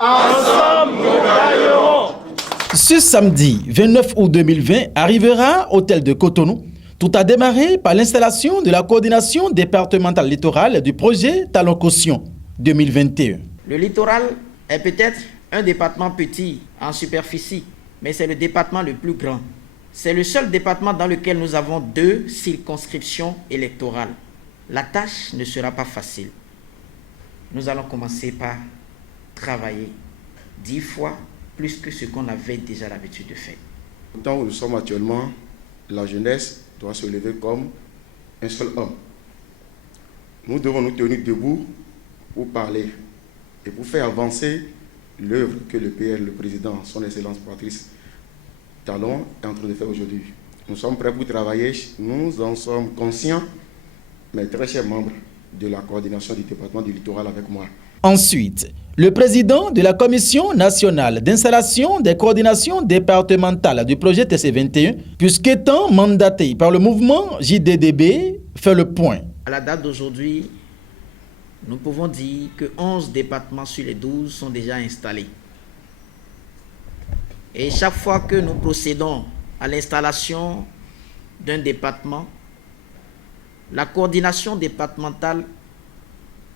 Ensemble, nous gagnerons. Ce samedi 29 août 2020 arrivera au hôtel de Cotonou. Tout a démarré par l'installation de la coordination départementale littorale du projet Talon Caution 2021. Le littoral est peut-être un département petit en superficie, mais c'est le département le plus grand. C'est le seul département dans lequel nous avons 2 circonscriptions électorales. La tâche ne sera pas facile. Nous allons commencer par travailler 10 fois plus que ce qu'on avait déjà l'habitude de faire. Au temps où nous sommes actuellement, la jeunesse doit se lever comme un seul homme. Nous devons nous tenir debout pour parler et pour faire avancer l'œuvre que le PL, le président, son Excellence Patrice Talon, est en train de faire aujourd'hui. Nous sommes prêts pour travailler, nous en sommes conscients, mes très chers membres de la coordination du département du littoral avec moi. Ensuite, le président de la Commission nationale d'installation des coordinations départementales du projet TC21, puisqu'étant mandaté par le mouvement JDDB, fait le point. À la date d'aujourd'hui, nous pouvons dire que 11 départements sur les 12 sont déjà installés. Et chaque fois que nous procédons à l'installation d'un département, la coordination départementale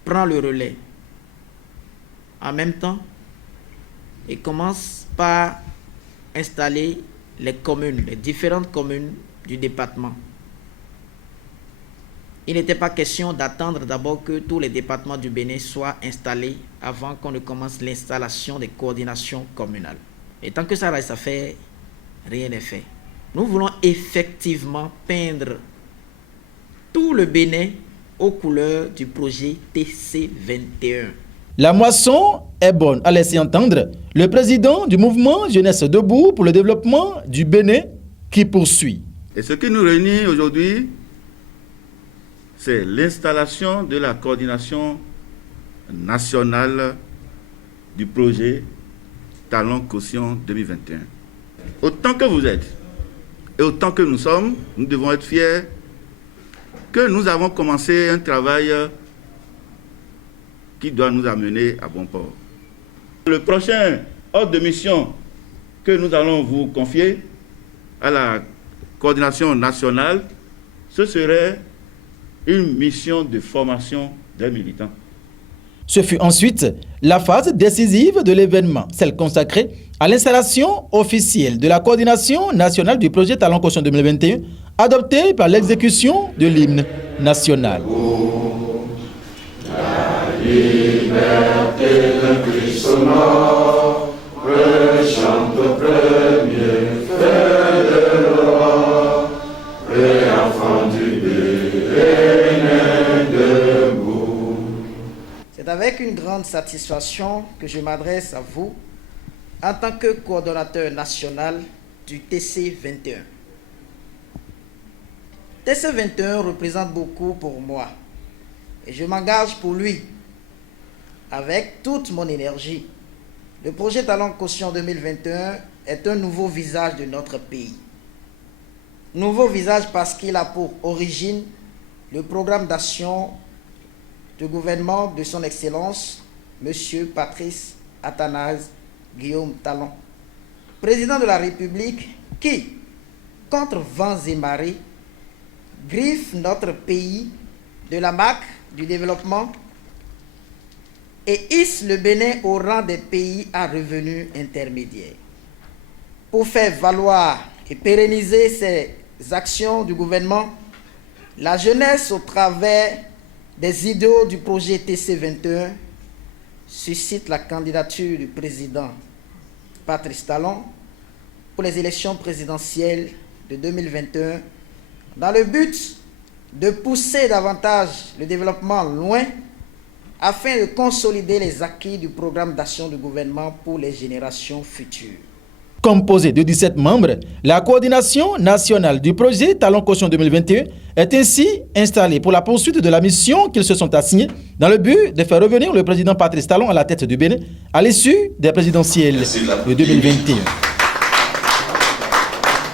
prend le relais en même temps et commence par installer les communes, les différentes communes du département. Il n'était pas question d'attendre d'abord que tous les départements du Bénin soient installés avant qu'on ne commence l'installation des coordinations communales. Et tant que ça reste à faire, rien n'est fait. Nous voulons effectivement peindre tout le Bénin aux couleurs du projet TC21. La moisson est bonne à laisser entendre le président du mouvement Jeunesse Debout pour le développement du Bénin qui poursuit. Et ce qui nous réunit aujourd'hui, c'est l'installation de la coordination nationale du projet Talon Caution 2021. Autant que vous êtes et autant que nous sommes, nous devons être fiers que nous avons commencé un travail qui doit nous amener à bon port. Le prochain ordre de mission que nous allons vous confier à la coordination nationale, ce serait une mission de formation des militants. Ce fut ensuite la phase décisive de l'événement, celle consacrée à l'installation officielle de la coordination nationale du projet Talon Caution 2021, adoptée par l'exécution de l'hymne national. La liberté d'un Christ sonore, rechante au premier fait de roi, et enfant du Bénin debout. C'est avec une grande satisfaction que je m'adresse à vous en tant que coordonnateur national du TC21. TC21 représente beaucoup pour moi et je m'engage pour lui avec toute mon énergie. Le projet Talon Caution 2021 est un nouveau visage de notre pays. Nouveau visage parce qu'il a pour origine le programme d'action du gouvernement de son Excellence, M. Patrice Athanase Guillaume Talon, président de la République qui, contre vents et marées, griffe notre pays de la marque du développement et hisse le Bénin au rang des pays à revenus intermédiaires. Pour faire valoir et pérenniser ces actions du gouvernement, la jeunesse, au travers des idéaux du projet TC21, suscite la candidature du président Patrice Talon pour les élections présidentielles de 2021 dans le but de pousser davantage le développement loin afin de consolider les acquis du programme d'action du gouvernement pour les générations futures. Composée de 17 membres, la coordination nationale du projet Talon Caution 2021 est ainsi installée pour la poursuite de la mission qu'ils se sont assignés dans le but de faire revenir le président Patrice Talon à la tête du Bénin à l'issue des présidentielles de 2021.